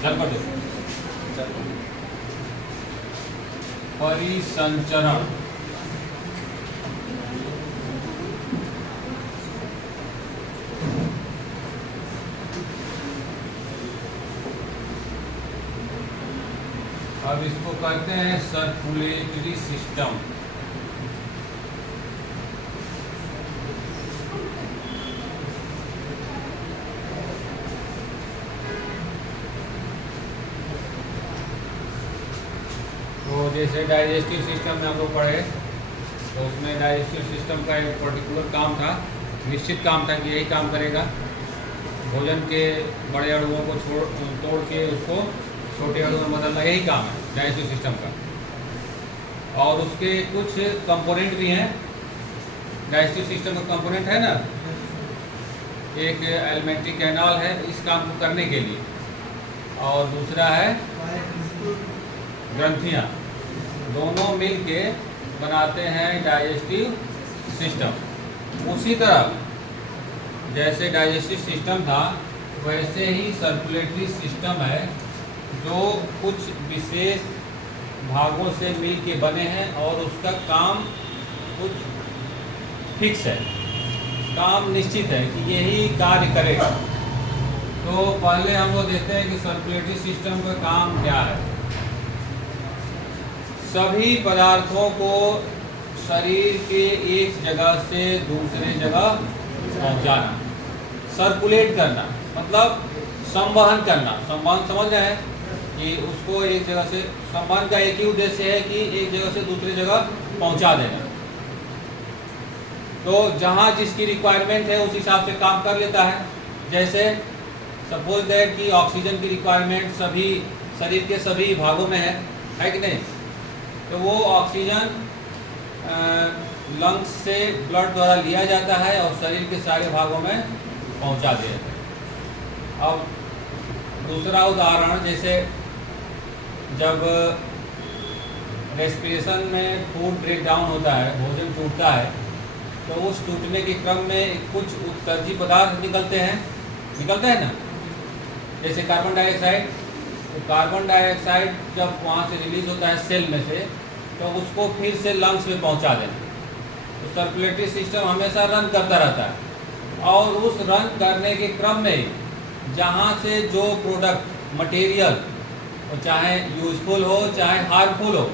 चल कर दो। परिसंचरण, अब इसको कहते हैं सर्कुलेटरी सिस्टम। तो जैसे डाइजेस्टिव सिस्टम में हम लोग पढ़े, तो उसमें डाइजेस्टिव सिस्टम का एक पर्टिकुलर काम था, निश्चित काम था कि यही काम करेगा, भोजन के बड़े अणुओं को तोड़ के उसको छोटे अणुओं में बदलना, यही काम है डाइजेस्टिव सिस्टम का। और उसके कुछ कंपोनेंट भी हैं। डाइजेस्टिव सिस्टम का कंपोनेंट है ना, एक एलिमेंट्री कैनाल है इस काम को करने के लिए, और दूसरा है ग्रंथियाँ। दोनों मिल के बनाते हैं डाइजेस्टिव सिस्टम। उसी तरह जैसे डाइजेस्टिव सिस्टम था, वैसे ही सर्कुलेटरी सिस्टम है, जो कुछ विशेष भागों से मिल के बने हैं और उसका काम कुछ फिक्स है, काम निश्चित है कि यही कार्य करेगा। तो पहले हम लोग देखते हैं कि सर्कुलेटरी सिस्टम का काम क्या है। सभी पदार्थों को शरीर के एक जगह से दूसरे जगह पहुंचाना, सर्कुलेट करना मतलब संवहन करना। संवहन समझ रहे हैं कि उसको एक जगह से, संवहन का एक ही उद्देश्य है कि एक जगह से दूसरी जगह पहुंचा देना। तो जहाँ जिसकी रिक्वायरमेंट है उस हिसाब से काम कर लेता है। जैसे सपोज दैट कि ऑक्सीजन की रिक्वायरमेंट सभी शरीर के सभी भागों में है कि नहीं, तो वो ऑक्सीजन लंग्स से ब्लड द्वारा लिया जाता है और शरीर के सारे भागों में पहुंचा दिया जाता है। अब दूसरा उदाहरण, जैसे जब रेस्पिरेशन में फूड ब्रेक डाउन होता है, भोजन टूटता है, तो उस टूटने के क्रम में कुछ उत्सर्जी पदार्थ निकलते हैं ना, जैसे कार्बन डाइऑक्साइड। तो कार्बन डाइऑक्साइड जब वहाँ से रिलीज होता है सेल में से, तो उसको फिर से लंग्स में पहुँचा देना। तो सर्कुलेटरी सिस्टम हमेशा रन करता रहता है, और उस रन करने के क्रम में जहाँ से जो प्रोडक्ट मटेरियल, चाहे यूजफुल हो चाहे हार्मफुल हो,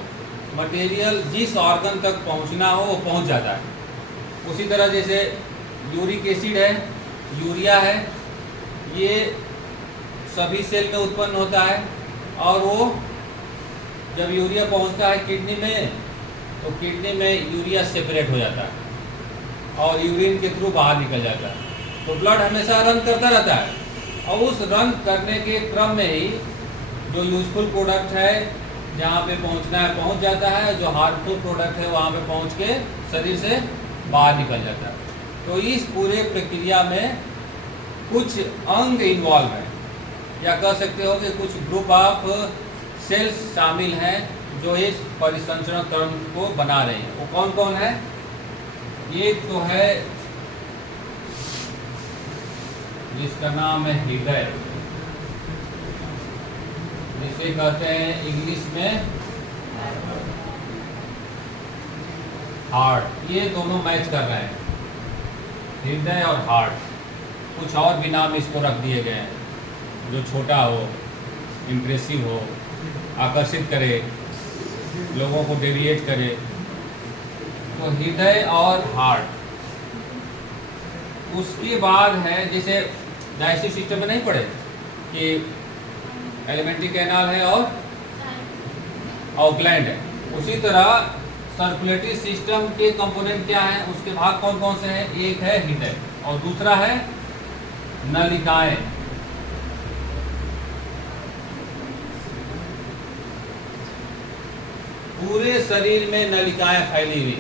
मटेरियल जिस ऑर्गन तक पहुँचना हो वो पहुँच जाता है। उसी तरह जैसे यूरिक एसिड है, यूरिया है, ये सभी सेल में उत्पन्न होता है, और वो जब यूरिया पहुंचता है किडनी में, तो किडनी में यूरिया सेपरेट हो जाता है और यूरिन के थ्रू बाहर निकल जाता है। तो ब्लड हमेशा रन करता रहता है, और उस रन करने के क्रम में ही जो यूजफुल प्रोडक्ट है जहाँ पे पहुँचना है पहुँच जाता है, जो हार्मफुल प्रोडक्ट है वहाँ पे पहुँच के शरीर से बाहर निकल जाता है। तो इस पूरे प्रक्रिया में कुछ अंग इन्वॉल्व है, या कह सकते हो कि कुछ ग्रुप ऑफ सेल्स शामिल हैं जो इस परिसंचरण क्रम को बना रहे हैं। वो कौन कौन है? एक तो है जिसका नाम है हृदय, जिसे कहते हैं इंग्लिश में हार्ट। ये दोनों मैच कर रहे हैं, हृदय और हार्ट। कुछ और भी नाम इसको रख दिए गए हैं जो छोटा हो, इम्प्रेसिव हो, आकर्षित करे, लोगों को डेविएट करे। तो हृदय और हार्ट। उसके बाद है, जैसे डाइजेस्टिव सिस्टम में नहीं पढ़े कि एलिमेंट्री कैनाल है और ऑकलैंड है, उसी तरह सर्कुलेटरी सिस्टम के कंपोनेंट क्या हैं, उसके भाग कौन कौन से हैं? एक है हृदय और दूसरा है नलिकाएं। पूरे शरीर में नलिकाएं फैली हुई,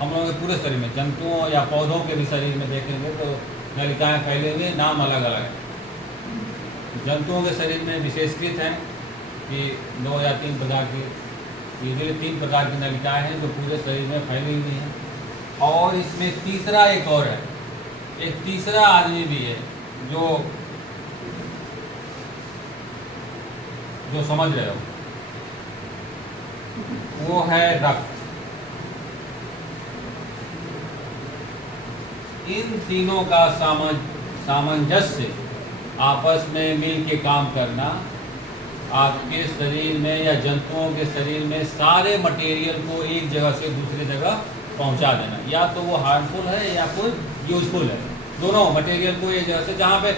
हम लोगों के पूरे शरीर में, जंतुओं या पौधों के भी शरीर में देखेंगे तो नलिकाएं फैले हुए, नाम अलग अलग है। जंतुओं के शरीर में विशेषकृत हैं कि 2 या 3 प्रकार की, यूजुअली 3 प्रकार की नलिकाएं हैं जो पूरे शरीर में फैली हुई हैं। और इसमें तीसरा एक और है, एक तीसरा आदमी भी है जो जो समझ रहे हो, वो है रक्त। इन तीनों का सामंजस्य, आपस में मिल के काम करना, आपके शरीर में या जंतुओं के शरीर में सारे मटेरियल को एक जगह से दूसरी जगह पहुंचा देना। या तो वो हार्मफुल है या कोई यूजफुल है, दोनों मटेरियल को एक जगह से, जहाँ पे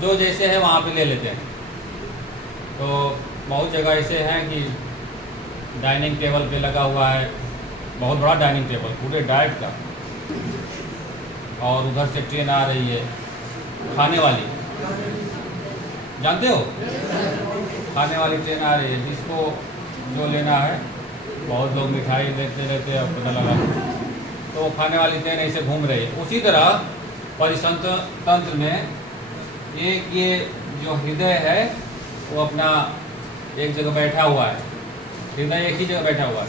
जो जैसे है वहाँ पे ले लेते हैं। तो बहुत जगह ऐसे हैं कि डाइनिंग टेबल पे लगा हुआ है, बहुत बड़ा डाइनिंग टेबल पूरे डाइट का, और उधर से ट्रेन आ रही है खाने वाली, जानते हो, खाने वाली ट्रेन आ रही है, जिसको जो लेना है, बहुत लोग मिठाई लेते रहते हैं, पता लगा तो वो खाने वाली ट्रेन ऐसे घूम रही है। उसी तरह परिसंत्र तंत्र में एक ये जो हृदय है वो अपना एक जगह बैठा हुआ है, हृदय एक ही जगह बैठा हुआ है।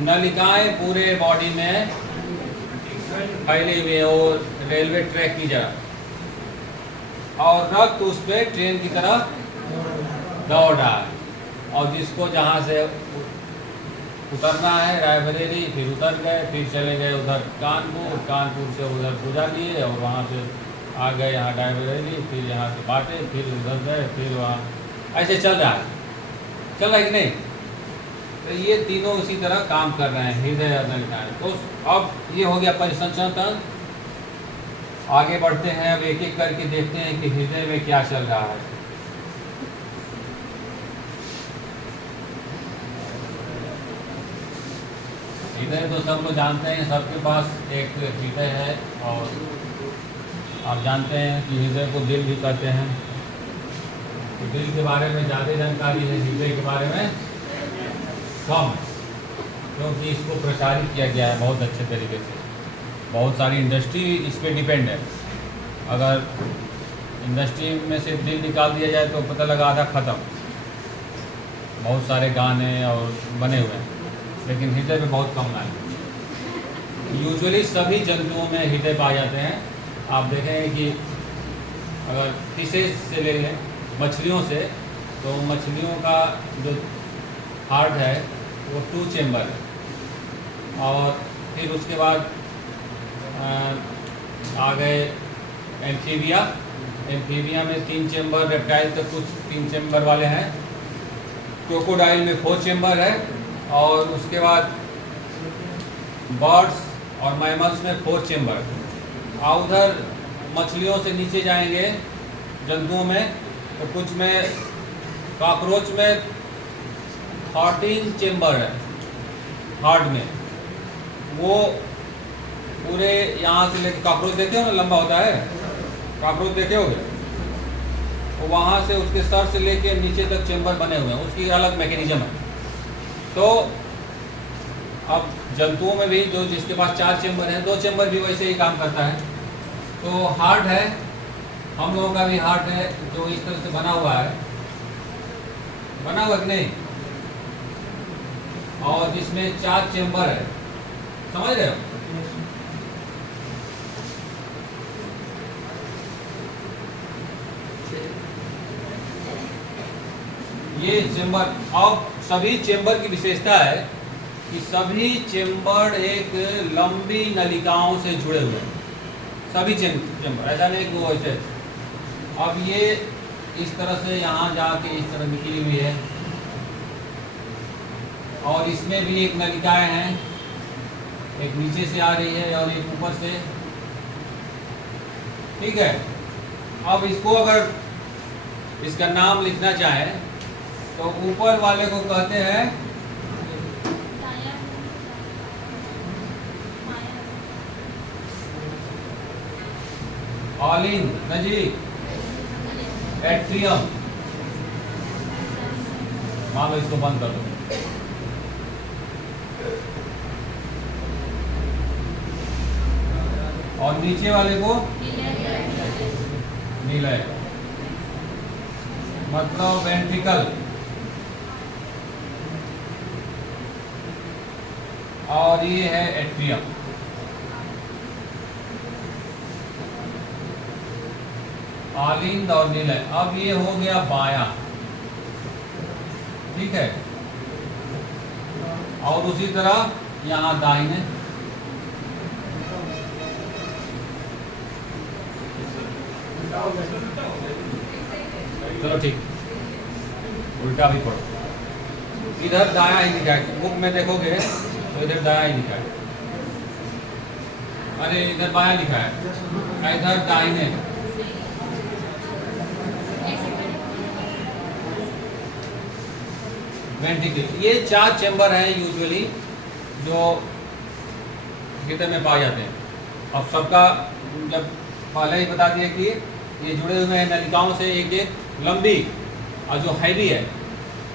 नलिकाएं पूरे बॉडी में फैली हुई है, और रेलवे ट्रैक की तरह, और रक्त उस पर ट्रेन की तरह दौड़ रहा है। और जिसको जहाँ से उतरना है रायबरेली, फिर उतर गए, फिर चले गए उधर कानपुर, कानपुर से उधर पूजा लिए, और वहाँ से आ गए यहाँ रायबरेली, फिर यहाँ से बाटे, फिर उधर गए, फिर वहाँ, ऐसे चल रहा है कि नहीं? तो ये तीनों इसी तरह काम कर रहे हैं, हृदय और नलिकाएं। तो अब ये हो गया परिसंचरण तंत्र। आगे बढ़ते हैं, अब एक एक करके देखते हैं कि हृदय में क्या चल रहा है। हृदय तो सब लोग जानते हैं, सबके पास एक हृदय है, और आप जानते हैं कि हृदय को दिल भी कहते हैं। तो दिल के बारे में ज़्यादा जानकारी है, हृदय के बारे में कम, क्योंकि इसको प्रसारित किया गया है बहुत अच्छे तरीके से। बहुत सारी इंडस्ट्री इस पर डिपेंड है। अगर इंडस्ट्री में से दिल निकाल दिया जाए तो पता लगा आधा ख़त्म। बहुत सारे गाने और बने हुए हैं, लेकिन हृदय पे बहुत कम आए। यूजुअली सभी जंतुओं में हृदय पाए जाते हैं। आप देखेंगे कि अगर फिशेज से ले लें, मछलियों से, तो मछलियों का जो हार्ट है वो 2 चेम्बर है, और फिर उसके बाद आ गए एम्फीबिया में 3 चेम्बर, रेप्टाइल तो कुछ 3 चेम्बर वाले हैं, क्रोकोडाइल में 4 चेम्बर है, और उसके बाद बर्ड्स और मैमल्स में 4 चेम्बर। और उधर मछलियों से नीचे जाएंगे जंतुओं में, तो कुछ में, कॉकरोच में 13 चेम्बर है हार्ट में। वो पूरे यहाँ से लेकर, कॉकरोच देखे हो ना, लंबा होता है, कॉकरोच देखे होगे, तो वहाँ से उसके सर से लेके नीचे तक चेम्बर बने हुए हैं, उसकी अलग मैकेनिज्म है। तो अब जंतुओं में भी जो जिसके पास 4 चेम्बर हैं, 2 चेम्बर भी वैसे ही काम करता है। तो हार्ट है, हम लोगों का भी हार्ट है, जो इस तरह से बना हुआ कि नहीं, और जिसमें 4 चेम्बर है, समझ रहे हो? ये चेम्बर, अब सभी चेम्बर की विशेषता है कि सभी चेम्बर एक लंबी नलिकाओं से जुड़े हुए हैं, सभी चेम्बर, ऐसा नहीं कि वो ऐसे। अब ये इस तरह से यहाँ जाके इस तरह निकली हुई है, और इसमें भी एक नलिकाएं हैं, एक नीचे से आ रही है और एक ऊपर से, ठीक है। अब इसको अगर इसका नाम लिखना चाहें तो ऊपर वाले को कहते हैं ऑलिन, नजीक एट्रियम। मान लो इसको बंद कर दो। और नीचे वाले को नीला, मतलब वेंट्रिकल, और ये है एट्रियम। आलिंद और नीलय। अब ये हो गया बायां, ठीक है। और उसी तरह यहाँ दाहिने, चलो ठीक, उल्टा भी पढ़ो। इधर दायां ही लिखा है, बुक में देखोगे तो इधर दायां ही लिखा है, अरे इधर बायां लिखा है, इधर दाहिने। वेंट्रिकल, ये 4 चेंबर हैं यूजुअली जो हृदय में पाए जाते हैं। अब सबका जब पहले ही बता दिया कि ये जुड़े हुए हैं नलिकाओं से, एक एक लंबी और जो हैवी है,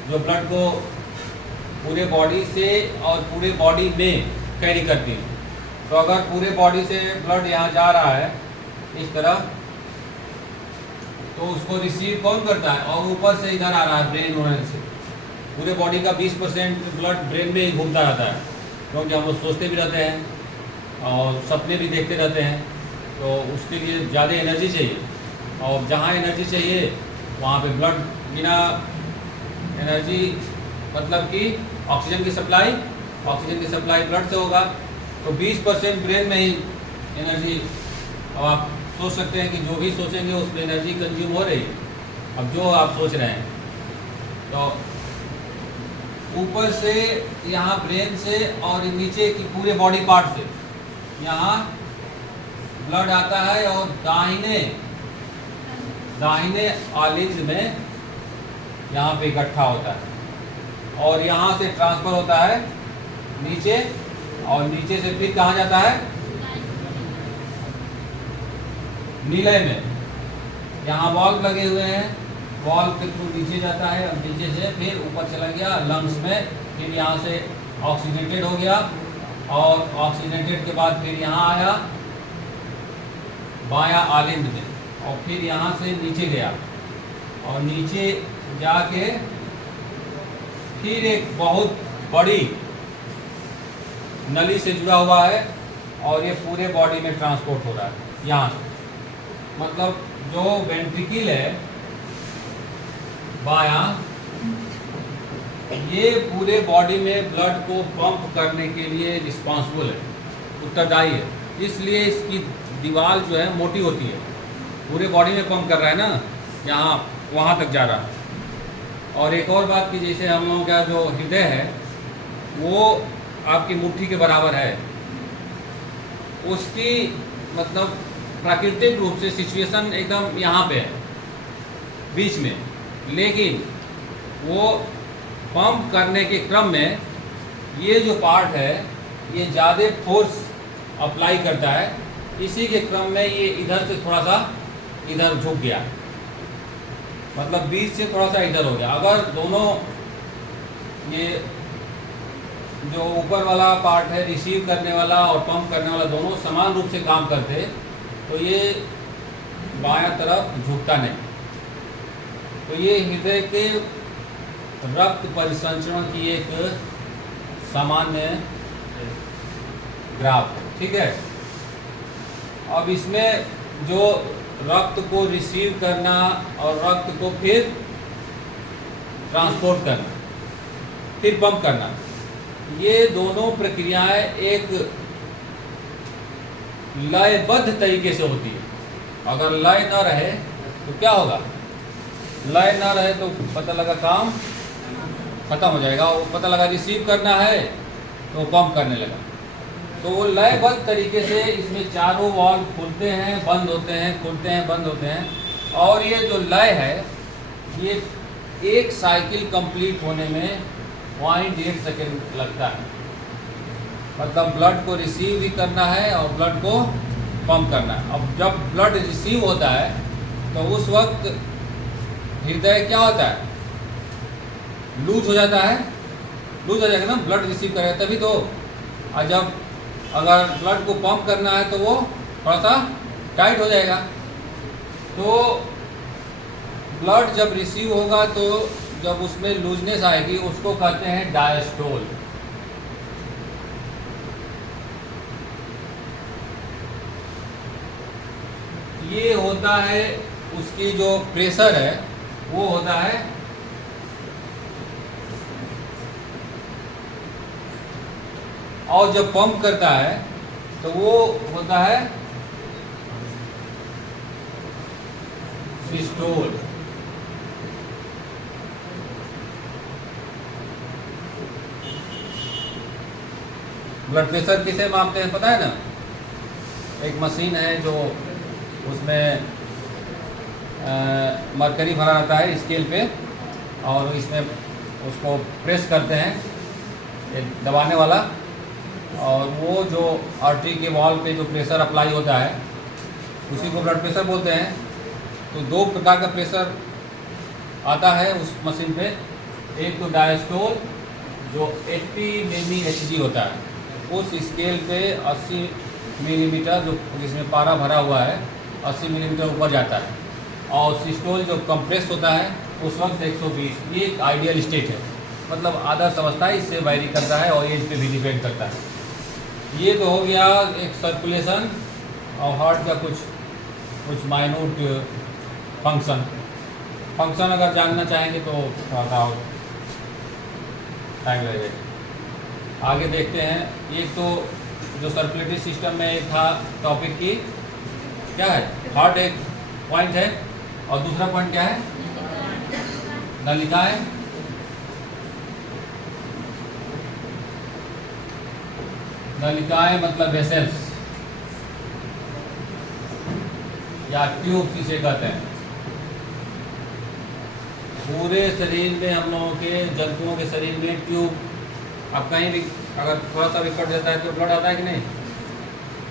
जो ब्लड को पूरे बॉडी से और पूरे बॉडी में कैरी करती है। तो अगर पूरे बॉडी से ब्लड यहाँ जा रहा है इस तरह, तो उसको रिसीव कौन करता है, और ऊपर से इधर आ रहा है ब्रेन ओनर से। पूरे बॉडी का 20% ब्लड ब्रेन में ही घूमता रहता है, क्योंकि हम लोग सोचते भी रहते हैं और सपने भी देखते रहते हैं, तो उसके लिए ज़्यादा एनर्जी चाहिए। और जहाँ एनर्जी चाहिए वहाँ पे ब्लड, बिना एनर्जी मतलब कि ऑक्सीजन की सप्लाई ब्लड से होगा, तो 20% ब्रेन में ही एनर्जी। अब आप सोच सकते हैं कि जो भी सोचेंगे उसमें एनर्जी कंज्यूम हो रही है। अब जो आप सोच रहे हैं, तो ऊपर से यहाँ ब्रेन से और नीचे की पूरे बॉडी पार्ट से यहाँ ब्लड आता है और दाहिने आलिंद में यहाँ पे इकट्ठा होता है और यहाँ से ट्रांसफ़र होता है नीचे, और नीचे से फिर कहाँ जाता है, नीलय में। यहाँ वॉल्व लगे हुए हैं, वॉल्व के थ्रू नीचे जाता है और नीचे से फिर ऊपर चला गया लंग्स में, फिर यहाँ से ऑक्सीजनेटेड हो गया और ऑक्सीजनेटेड के बाद फिर यहाँ आया बायां आलिंद में, और फिर यहाँ से नीचे गया और नीचे जाके फिर एक बहुत बड़ी नली से जुड़ा हुआ है और ये पूरे बॉडी में ट्रांसपोर्ट हो रहा है यहाँ से। मतलब जो वेंट्रिकल है बायां, ये पूरे बॉडी में ब्लड को पंप करने के लिए रिस्पॉन्सिबल है, उत्तरदायी है। इसलिए इसकी दीवार जो है मोटी होती है, पूरे बॉडी में पंप कर रहा है ना, यहाँ वहाँ तक जा रहा है। और एक और बात कि जैसे हम लोगों का जो हृदय है वो आपकी मुट्ठी के बराबर है, उसकी मतलब प्राकृतिक रूप से सिचुएशन एकदम यहाँ पे है बीच में, लेकिन वो पंप करने के क्रम में ये जो पार्ट है ये ज़्यादा फोर्स अप्लाई करता है, इसी के क्रम में ये इधर से थोड़ा सा इधर झुक गया, मतलब बीच से थोड़ा सा इधर हो गया। अगर दोनों ये जो ऊपर वाला पार्ट है रिसीव करने वाला और पंप करने वाला दोनों समान रूप से काम करते तो ये बायां तरफ झुकता नहीं। तो ये हृदय के रक्त परिसंचरण की एक सामान्य ग्राफ, ठीक है। अब इसमें जो रक्त को रिसीव करना और रक्त को फिर ट्रांसपोर्ट करना, फिर पंप करना, ये दोनों प्रक्रियाएं एक लयबद्ध तरीके से होती है। अगर लय न रहे तो क्या होगा, लय न रहे तो पता लगा काम खत्म हो जाएगा। वो पता लगा रिसीव करना है तो पंप करने लगा। तो वो लयबद्ध तरीके से इसमें चारों वाल्व खुलते हैं, बंद होते हैं, खुलते हैं, बंद होते हैं। और ये जो लय है ये एक साइकिल कंप्लीट होने में 0.8 सेकेंड लगता है। मतलब ब्लड को रिसीव भी करना है और ब्लड को पंप करना है। अब जब ब्लड रिसीव होता है तो उस वक्त हृदय क्या होता है, लूज हो जाता है, लूज हो जाएगा ना, ब्लड रिसीव करेगा तभी तो। और जब अगर ब्लड को पंप करना है तो वो थोड़ा सा टाइट हो जाएगा। तो ब्लड जब रिसीव होगा तो जब उसमें लूजनेस आएगी उसको कहते हैं डायस्टोल। ये होता है उसकी जो प्रेशर है वो होता है और जब पंप करता है तो वो होता है सिस्टोल। ब्लड प्रेशर किसे मापते हैं पता है ना? एक मशीन है जो उसमें मरकरी भरा रहता है स्केल पे, और इसमें उसको प्रेस करते हैं, एक दबाने वाला, और वो जो आर्टरी के वॉल पे जो प्रेशर अप्लाई होता है उसी को ब्लड प्रेशर बोलते हैं। तो दो प्रकार का प्रेशर आता है उस मशीन पे। एक तो डायस्टोल जो 80 mmHg होता है, उस स्केल पे 80 मिलीमीटर जो जिसमें पारा भरा हुआ है 80 मिलीमीटर ऊपर जाता है। और सिस्टोल जो कंप्रेस होता है उस वक्त 120। ये एक आइडियल स्टेट है, मतलब आदर्श अवस्था है, इससे वायरी करता है और एज पे भी डिपेंड करता है। ये तो हो गया एक सर्कुलेशन और हार्ट का कुछ माइन्यूट फंक्शन अगर जानना चाहेंगे तो थोड़ा सा टाइम लगेगा। आगे देखते हैं। एक तो जो सर्कुलेटरी सिस्टम में एक था टॉपिक की क्या है, हार्ट एक पॉइंट है, और दूसरा पॉइंट क्या है, नलिकाएं। नलिकाएं मतलब वेसल्स या ट्यूब्स इसे कहते हैं। पूरे शरीर में हम लोगों के जंतुओं के शरीर में ट्यूब, अब कहीं भी अगर थोड़ा सा भी कट जाता है तो ब्लड आता है कि नहीं?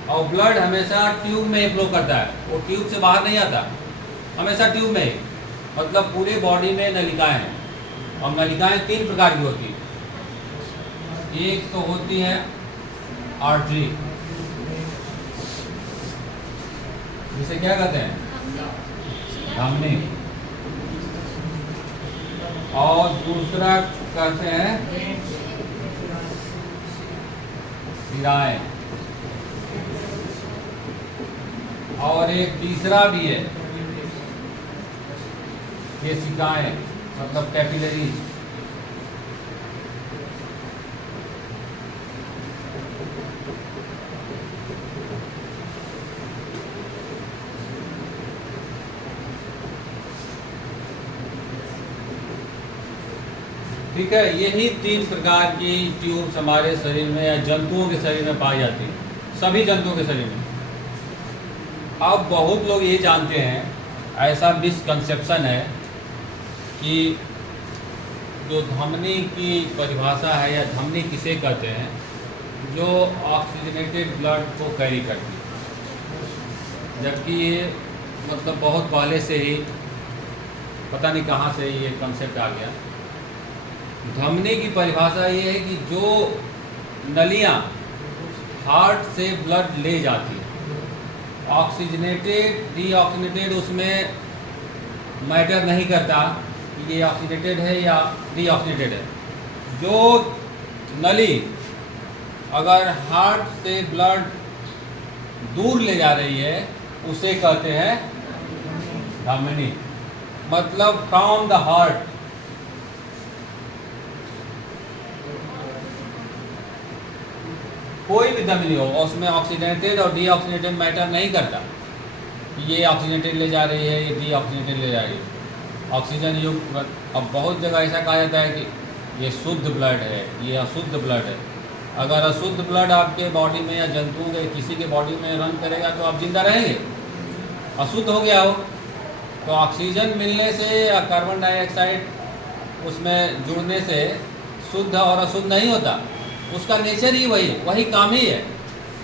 और ब्लड हमेशा ट्यूब में ही फ्लो करता है, वो ट्यूब से बाहर नहीं आता, हमेशा ट्यूब में ही। मतलब पूरे बॉडी में नलिकाएं हैं, और नलिकाएं 3 प्रकार की होती है। एक तो होती है आर्टरी, जिसे क्या कहते हैं, धमनी, और दूसरा कहते हैं शिराएं, और एक तीसरा भी है केशिकाएं, मतलब कैपिलरीज। ठीक है, यही 3 प्रकार की ट्यूब्स हमारे शरीर में या जंतुओं के शरीर में पाई जाती है, सभी जंतुओं के शरीर में। अब बहुत लोग ये जानते हैं, ऐसा मिसकंसेप्शन है कि जो धमनी की परिभाषा है या धमनी किसे कहते हैं, जो ऑक्सीजनेटेड ब्लड को कैरी करती है। जबकि ये मतलब बहुत पहले से ही पता नहीं कहाँ से ये कंसेप्ट आ गया। धमनी की परिभाषा ये है कि जो नलियाँ हार्ट से ब्लड ले जाती है, ऑक्सीजनेटेड डीऑक्सीजनेटेड उसमें मैटर नहीं करता कि ये ऑक्सीजनेटेड है या डीऑक्सीजनेटेड है। जो नली अगर हार्ट से ब्लड दूर ले जा रही है उसे कहते हैं धमनी, मतलब फ्रॉम द हार्ट। कोई भी धमनी हो उसमें ऑक्सीजनेटेड और डीऑक्सीजनेटेड मैटर नहीं करता, ये ऑक्सीजनेटेड ले जा रही है, ये डीऑक्सीजनेटेड ले जा रही है। ऑक्सीजन युक्त, अब बहुत जगह ऐसा कहा जाता है कि ये शुद्ध ब्लड है, ये अशुद्ध ब्लड है। अगर अशुद्ध ब्लड आपके बॉडी में या जंतुओं के किसी के बॉडी में रन करेगा तो आप जिंदा रहेंगे। अशुद्ध हो गया हो तो ऑक्सीजन मिलने से या कार्बन डाइऑक्साइड उसमें जुड़ने से शुद्ध और अशुद्ध नहीं होता, उसका नेचर ही वही काम ही है।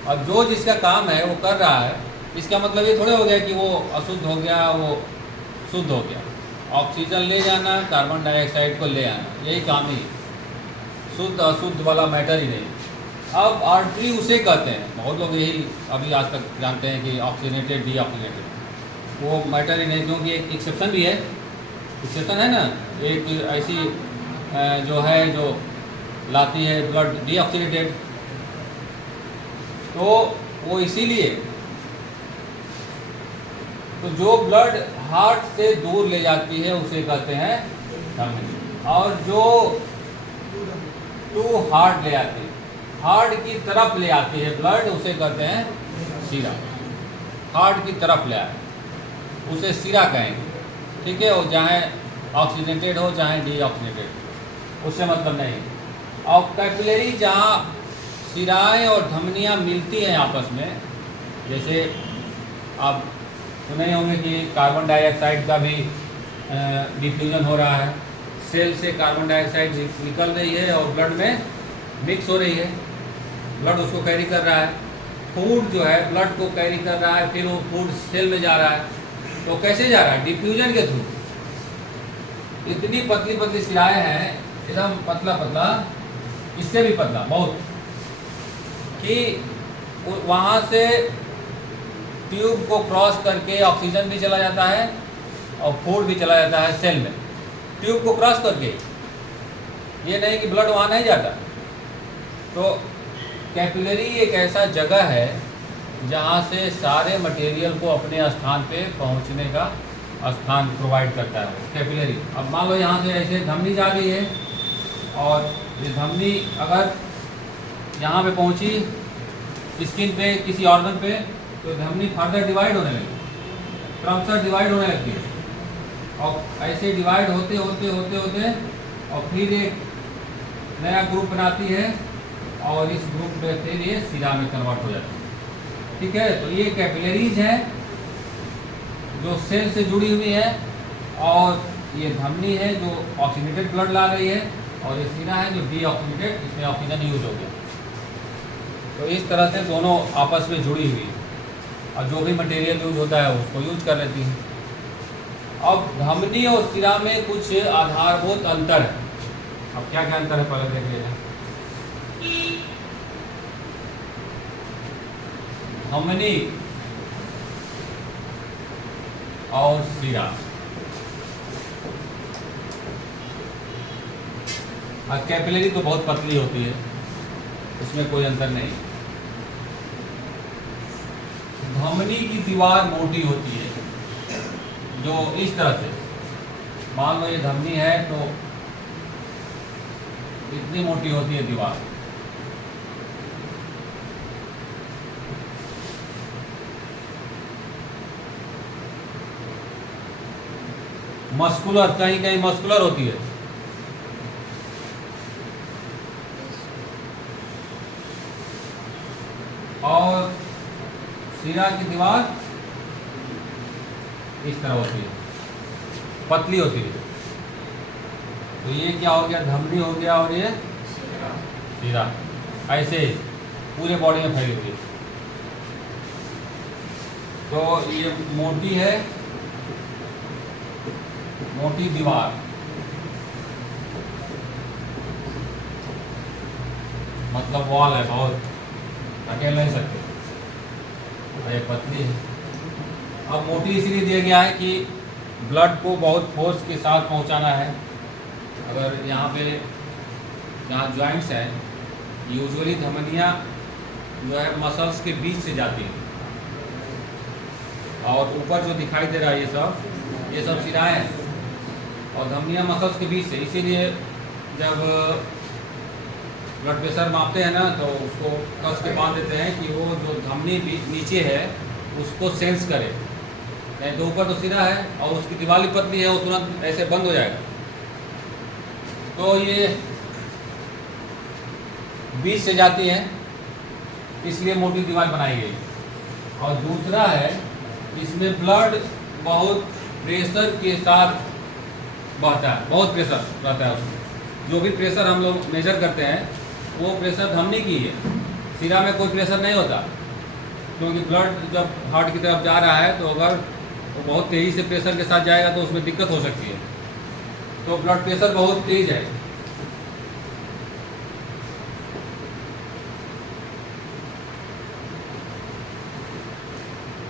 अब जो जिसका काम है वो कर रहा है, इसका मतलब ये थोड़े हो गया कि वो अशुद्ध हो गया, वो शुद्ध हो गया। ऑक्सीजन ले जाना, कार्बन डाइऑक्साइड को ले आना, यही काम ही, शुद्ध अशुद्ध वाला मैटर ही नहीं। अब आर्टरी उसे कहते हैं, बहुत लोग यही अभी आज तक जानते हैं कि ऑक्सीजनेटेड डीऑक्सीजनेटेड, वो मैटर ही नहीं, क्योंकि एक एक्सेप्शन भी है। एक्सेप्शन है ना, एक ऐसी जो है जो लाती है ब्लड डीऑक्सीजनेटेड, तो वो इसीलिए, तो जो ब्लड हार्ट से दूर ले जाती है उसे कहते हैं धमनी, और जो टू हार्ट ले आती है, हार्ट की तरफ ले आती है ब्लड, उसे कहते हैं शिरा। हार्ट की तरफ ले आए उसे शिरा कहेंगे, ठीक है। और चाहे ऑक्सीजनेटेड हो चाहे डीऑक्सीजनेटेड, उससे मतलब नहीं। और कैपिलरी जहाँ शिराएँ और धमनियाँ मिलती हैं आपस में, जैसे आप सुने होंगे कि कार्बन डाइऑक्साइड का भी डिफ्यूजन हो रहा है, सेल से कार्बन डाइऑक्साइड निकल रही है और ब्लड में मिक्स हो रही है, ब्लड उसको कैरी कर रहा है। फूड जो है ब्लड को कैरी कर रहा है, फिर वो फूड सेल में जा रहा है। तो कैसे जा रहा है? डिफ्यूजन के थ्रू। इतनी पतली पतली शिराएँ हैं, एकदम पतला पतला, इससे भी पतला बहुत, कि वहाँ से ट्यूब को क्रॉस करके ऑक्सीजन भी चला जाता है और फूड भी चला जाता है सेल में, ट्यूब को क्रॉस करके। ये नहीं कि ब्लड वहाँ नहीं जाता। तो कैपिलरी एक ऐसा जगह है जहाँ से सारे मटेरियल को अपने स्थान पे पहुँचने का स्थान प्रोवाइड करता है कैपिलरी। अब मान लो यहाँ से ऐसे धमनी जा रही है, और ये धमनी अगर यहाँ पे पहुँची स्किन पे, किसी ऑर्गन पे, तो धमनी फर्दर डिवाइड होने लगी, क्रमशः डिवाइड होने लगती है। और ऐसे डिवाइड होते होते होते होते और फिर एक नया ग्रुप बनाती है, और इस ग्रुप में फिर ये शिरा में कन्वर्ट हो जाती है, ठीक है। तो ये कैपिलरीज हैं जो सेल से जुड़ी हुई है, और ये धमनी है जो ऑक्सीजनेटेड ब्लड ला रही है, और ये शिरा है जो डीऑक्सीजनेटेड, इसमें ऑक्सीजन यूज हो गया। तो इस तरह से दोनों आपस में जुड़ी हुई, और जो भी मटेरियल यूज होता है उसको यूज कर लेती है। अब धमनी और शिरा में कुछ आधारभूत अंतर है। अब क्या क्या अंतर है पहले देख लीजिए। धमनी और शिरा, कैपिलरी तो बहुत पतली होती है, उसमें कोई अंतर नहीं। धमनी की दीवार मोटी होती है, जो इस तरह से, मान लो ये धमनी है तो इतनी मोटी होती है दीवार। मस्कुलर, कहीं कहीं मस्कुलर होती है, और शिरा की दीवार इस तरह होती है, पतली होती है। तो ये क्या हो गया? धमनी हो गया, और ये शिरा ऐसे पूरे बॉडी में फैली हुई है। तो ये मोटी है, मोटी दीवार, मतलब वॉल है, बहुत अकेले नहीं सकते। ये पतली है। अब मोटी इसलिए दिया गया है कि ब्लड को बहुत फोर्स के साथ पहुंचाना है। अगर यहाँ पे जहाँ जॉइंट्स हैं, यूजुअली धमनियाँ जो है मसल्स के बीच से जाती हैं, और ऊपर जो दिखाई दे रहा है ये सब शिराएँ हैं, और धमनियाँ मसल्स के बीच से। इसीलिए जब ब्लड प्रेशर मापते हैं ना, तो उसको कस के बांध देते हैं कि वो जो धमनी नीचे है उसको सेंस करे। नहीं तो ऊपर तो शिरा है और उसकी दीवार पतली है, वो तुरंत ऐसे बंद हो जाएगा। तो ये बीच से जाती है, इसलिए मोटी दीवार बनाई गई। और दूसरा है, इसमें ब्लड बहुत प्रेशर के साथ बहता है, बहुत प्रेशर रहता है उसमें। जो भी प्रेशर हम लोग मेजर करते हैं वो प्रेशर धमनी की है, शिरा में कोई प्रेशर नहीं होता, क्योंकि ब्लड जब हार्ट की तरफ जा रहा है तो अगर वो बहुत तेज़ी से प्रेशर के साथ जाएगा तो उसमें दिक्कत हो सकती है। तो ब्लड प्रेशर बहुत तेज है।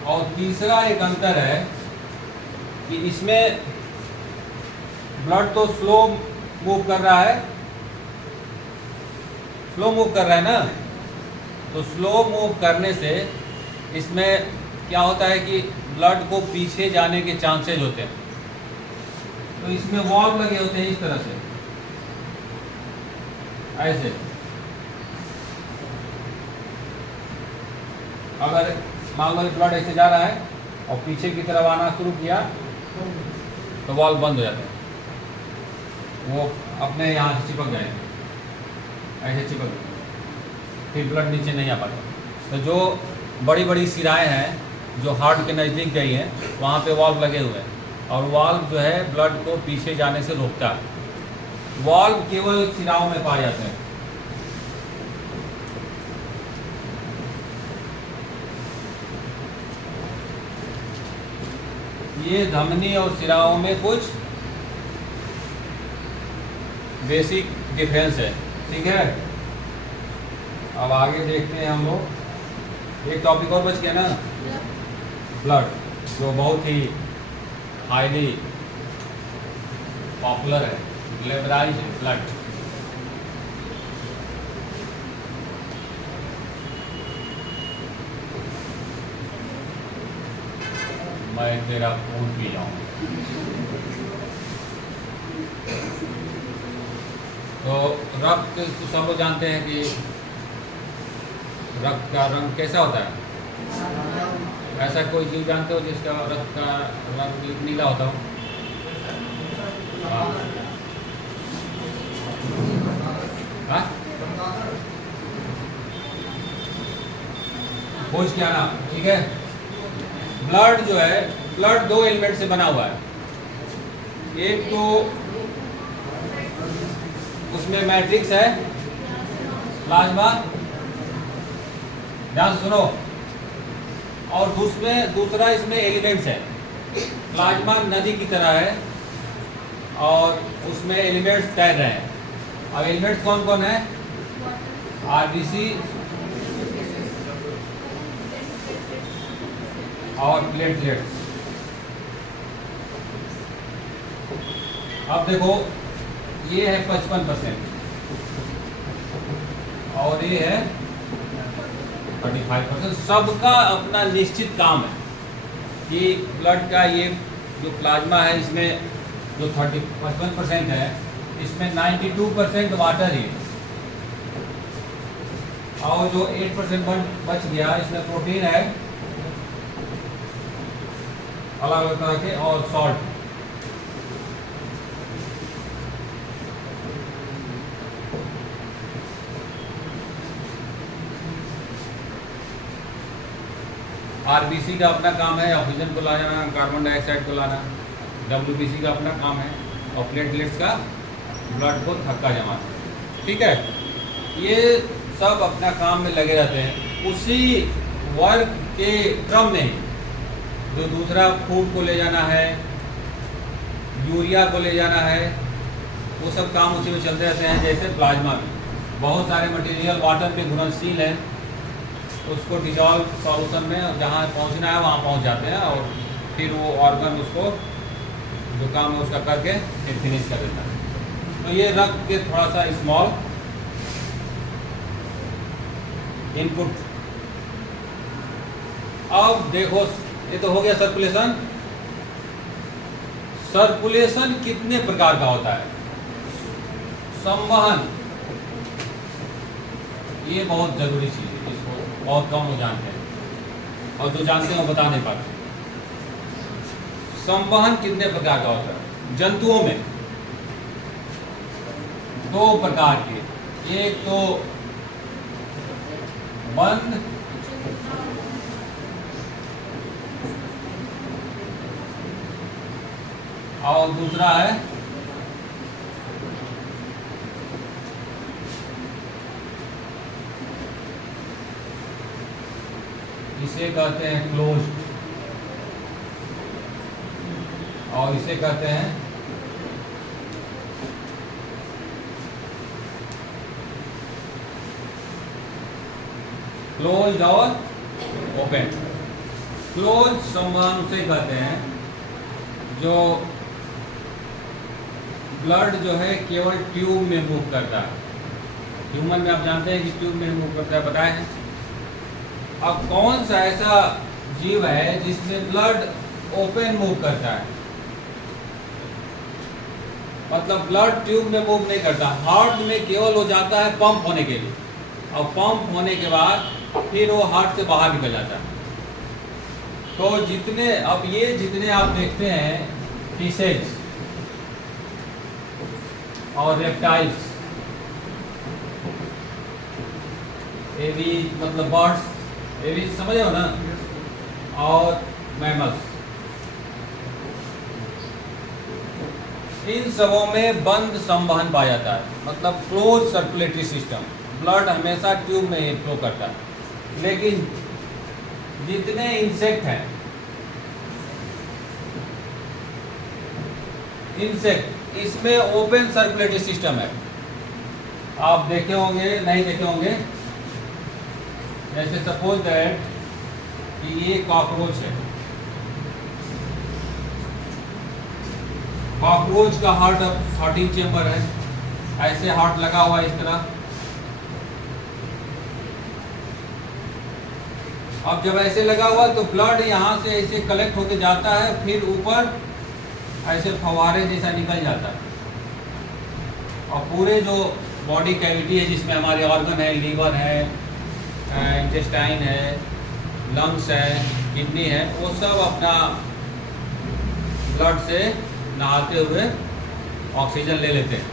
और तीसरा एक अंतर है कि इसमें ब्लड तो स्लो मूव कर रहा है, स्लो मूव कर रहा है ना, तो स्लो मूव करने से इसमें क्या होता है कि ब्लड को पीछे जाने के चांसेज होते हैं। तो इसमें वॉल्व लगे होते हैं इस तरह से, ऐसे अगर मान लो ब्लड ऐसे जा रहा है और पीछे की तरफ आना शुरू किया तो वॉल्व बंद हो जाता है, वो अपने यहाँ से चिपक जाएंगे, ऐसे चिपक जाएंगे, फिर ब्लड नीचे नहीं आ पाता। तो जो बड़ी बड़ी सिराएँ हैं जो हार्ट के नज़दीक गई हैं वहाँ पे वॉल्व लगे हुए हैं, और वॉल्व जो है ब्लड को पीछे जाने से रोकता है। वॉल्व केवल सिराओं में पाए जाते हैं। ये धमनी और सिराओं में कुछ बेसिक डिफरेंस है, ठीक है। अब आगे देखते हैं हम लोग। एक टॉपिक और बच गया ना, ब्लड, जो बहुत ही हाईली पॉपुलर है, ग्लैमराइज ब्लड। मैं तेरा खून पी जाऊँ। तो रक्त, तो सब लोग जानते हैं कि रक्त का रंग कैसा होता है। ऐसा कोई चीज़ जानते हो जिसका रक्त का रंग नीला होता हो? हाँ, खोज के आना, ठीक है। ब्लड जो है, ब्लड दो एलिमेंट से बना हुआ है। एक तो उसमें मैट्रिक्स है, प्लाज्मा, ध्यान से सुनो, और दूसरा इसमें एलिमेंट्स है। प्लाज्मा नदी की तरह है और उसमें एलिमेंट्स तैर रहे हैं। अब एलिमेंट्स कौन कौन है? आरबीसी और प्लेटलेट्स। अब देखो, ये है 55% और ये है 35%। सबका अपना निश्चित काम है कि ब्लड का ये जो प्लाज्मा है, इसमें जो 55% है, इसमें 92% वाटर ही है, और जो 8% बच गया, इसमें प्रोटीन है अलग अलग तरह के, और सॉल्ट। आरबीसी का अपना काम है ऑक्सीजन को ला जाना, कार्बन डाइऑक्साइड को लाना। डब्ल्यूबीसी का अपना काम है, और प्लेटलेट्स का ब्लड को थक्का जमाना, ठीक है। ये सब अपना काम में लगे रहते हैं। उसी वर्क के क्रम में जो दूसरा फूड को ले जाना है, यूरिया को ले जाना है, वो सब काम उसी में चलते रहते हैं। जैसे प्लाज्मा में बहुत सारे मटेरियल वाटर में घुलनशील है, उसको डिजॉल्व सॉल्यूशन में जहाँ पहुँचना है वहाँ पहुँच जाते हैं, और फिर वो ऑर्गन उसको जो काम है उसका करके फिर फिनिश कर देता है। तो ये रक्त के थोड़ा सा स्मॉल इनपुट। अब देखो, ये तो हो गया सर्कुलेशन। सर्कुलेशन कितने प्रकार का होता है? संवहन, ये बहुत जरूरी चीज है, इसको बहुत कम लोग जानते हैं, और जो जानते हैं वो बता नहीं पाते। संवहन कितने प्रकार का होता है? जंतुओं में दो प्रकार के, एक तो बंद और दूसरा है इसे कहते हैं क्लोज्ड, और इसे कहते हैं क्लोज्ड और ओपन। क्लोज संवहन उसे कहते हैं जो ब्लड जो है केवल ट्यूब में मूव करता है। ह्यूमन में आप जानते हैं कि ट्यूब में मूव करता है, बताए हैं। अब कौन सा ऐसा जीव है जिसमें ब्लड ओपन मूव करता है? मतलब ब्लड ट्यूब में मूव नहीं करता, हार्ट में केवल हो जाता है पंप होने के लिए, और पंप होने के बाद फिर वो हार्ट से बाहर निकल जाता है। तो जितने आप देखते हैं फिशेज और रेप्टाइल्स, ये भी मतलब बर्ड्स, ये भी समझ हो ना, और मैमल्स, इन सबों में बंद संवहन पाया जाता है, मतलब क्लोज सर्कुलेटरी सिस्टम। ब्लड हमेशा ट्यूब में ही फ्लो करता है। लेकिन जितने इंसेक्ट हैं, इसमें ओपन सर्कुलेटरी सिस्टम है। आप देखे होंगे, नहीं देखे होंगे, जैसे सपोज दैट कि ये कॉकरोच है। कॉकरोच का हार्ट 13 चेम्बर है, ऐसे हार्ट लगा हुआ है इस तरह। अब जब ऐसे लगा हुआ तो ब्लड यहाँ से ऐसे कलेक्ट होके जाता है, फिर ऊपर ऐसे फव्वारे जैसा निकल जाता है, और पूरे जो बॉडी कैविटी है जिसमें हमारे ऑर्गन है, लीवर है, इंटेस्टाइन है, लंग्स है, किडनी है, वो सब अपना ब्लड से नहाते हुए ऑक्सीजन ले लेते हैं,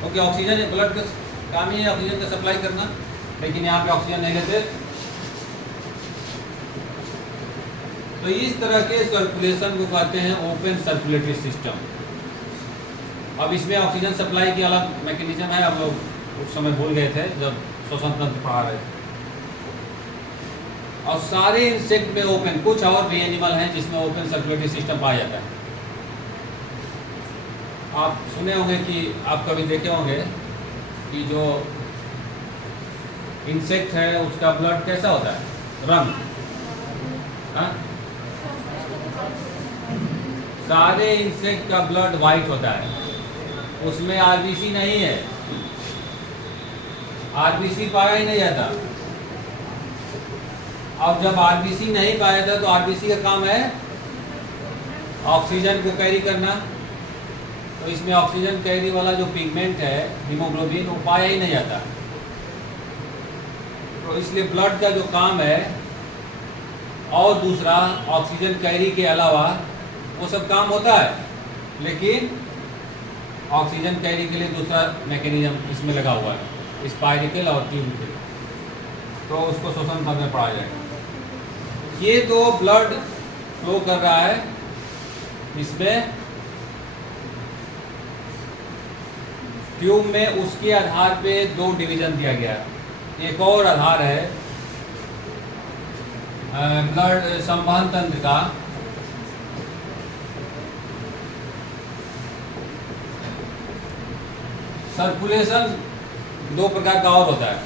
क्योंकि ऑक्सीजन ब्लड का काम ही है ऑक्सीजन का सप्लाई करना। लेकिन यहाँ पे ऑक्सीजन नहीं लेते। तो इस तरह के सर्कुलेशन को कहते हैं ओपन सर्कुलेटरी सिस्टम। अब इसमें ऑक्सीजन सप्लाई की अलग मैकेनिज्म है, हम लोग उस समय भूल गए थे जब श्वसन तंत्र पढ़ा रहे थे। और सारे इंसेक्ट में ओपन, कुछ और भी एनिमल हैं जिसमें ओपन सर्कुलेटरी सिस्टम पाया जाता है। आप सुने होंगे कि आप कभी देखे होंगे कि जो इंसेक्ट है उसका ब्लड कैसा होता है, रंग, हाँ? सारे इंसेक्ट का ब्लड वाइट होता है, उसमें आरबीसी नहीं है, आरबीसी पाया ही नहीं जाता। अब जब आरबीसी नहीं पाया जाता तो आरबीसी का काम है ऑक्सीजन को कैरी करना। तो इसमें ऑक्सीजन कैरी वाला जो पिगमेंट है हीमोग्लोबिन, वो पाया ही नहीं जाता। तो इसलिए ब्लड का जो काम है, और दूसरा ऑक्सीजन कैरी के अलावा वो सब काम होता है, लेकिन ऑक्सीजन कैरी के लिए दूसरा मैकेनिज्म इसमें लगा हुआ है, स्पाइरिकल और ट्यूबिकल। तो उसको श्वसन तंत्र में पढ़ा जाएगा। ये तो ब्लड फ्लो कर रहा है, इसमें ट्यूब में उसके आधार पे 2 डिवीजन दिया गया है। एक और आधार है ब्लड संवहन तंत्र का, सर्कुलेशन 2 प्रकार का और होता है,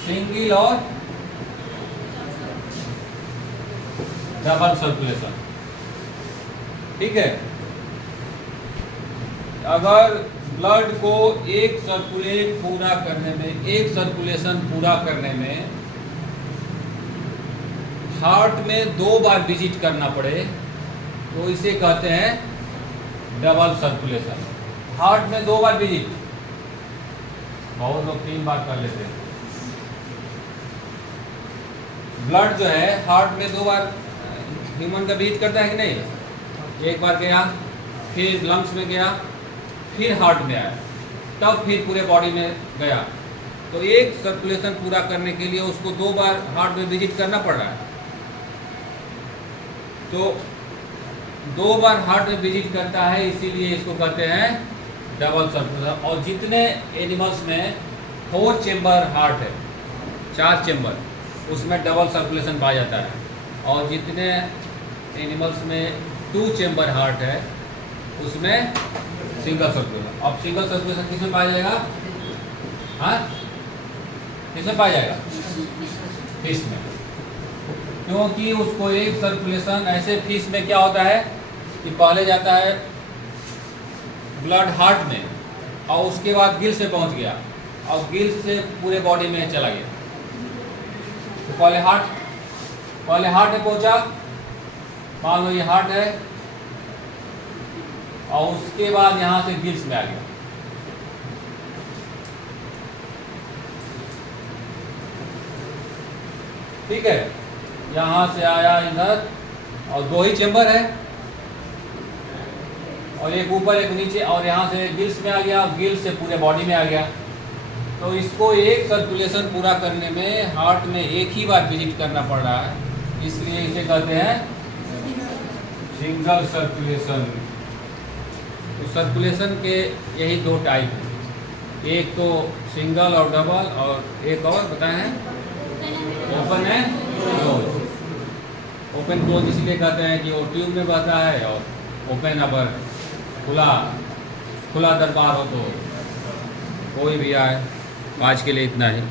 सिंगल और डबल सर्कुलेशन। ठीक है, अगर ब्लड को एक सर्कुलेशन पूरा करने में हार्ट में 2 बार विजिट करना पड़े तो इसे कहते हैं डबल सर्कुलेशन। हार्ट में 2 बार विजिट, बहुत लोग 3 बार कर लेते हैं। ब्लड जो है हार्ट में 2 बार ह्यूमन का विजिट करता है कि नहीं? एक बार गया, फिर लंग्स में गया, फिर हार्ट में आया, तब फिर पूरे बॉडी में गया। तो एक सर्कुलेशन पूरा करने के लिए उसको 2 बार हार्ट में विजिट करना पड़ रहा है। तो 2 बार हार्ट में विजिट करता है, इसीलिए इसको कहते हैं डबल सर्कुलेशन। और जितने एनिमल्स में 4 चेम्बर हार्ट है, 4 चेम्बर, उसमें डबल सर्कुलेशन पाया जाता है। और जितने एनिमल्स में 2 चेम्बर हार्ट है, उसमें सिंगल सर्कुलेशन। अब सिंगल सर्कुलेशन किसमें पाया जाएगा? हाँ, किसमें पाया जाएगा? फिश में। क्योंकि उसको एक सर्कुलेशन, ऐसे फिश में क्या होता है कि पहले जाता है ब्लड हार्ट में, और उसके बाद गिल्स से पहुंच गया, और गिल्स से पूरे बॉडी में चला गया। तो पहले हार्ट में पहुंचा, मान लो ये हार्ट है, और उसके बाद यहाँ से गिल्स में आ गया। ठीक है, यहाँ से आया इधर और 2 ही चेम्बर है, और एक ऊपर एक नीचे, और यहाँ से गिल्स में आ गया, गिल्स से पूरे बॉडी में आ गया। तो इसको एक सर्कुलेशन पूरा करने में हार्ट में एक ही बार विजिट करना पड़ रहा है, इसलिए इसे कहते हैं सिंगल सर्कुलेशन। तो सर्कुलेशन के यही 2 टाइप हैं, एक तो सिंगल और डबल, और एक और बताएं ओपन है क्लोज। ओपन क्लोज इसलिए कहते हैं कि वो ट्यूब में बहता है, और ओपन अगर खुला दरबार हो तो कोई भी आए। आज के लिए इतना ही।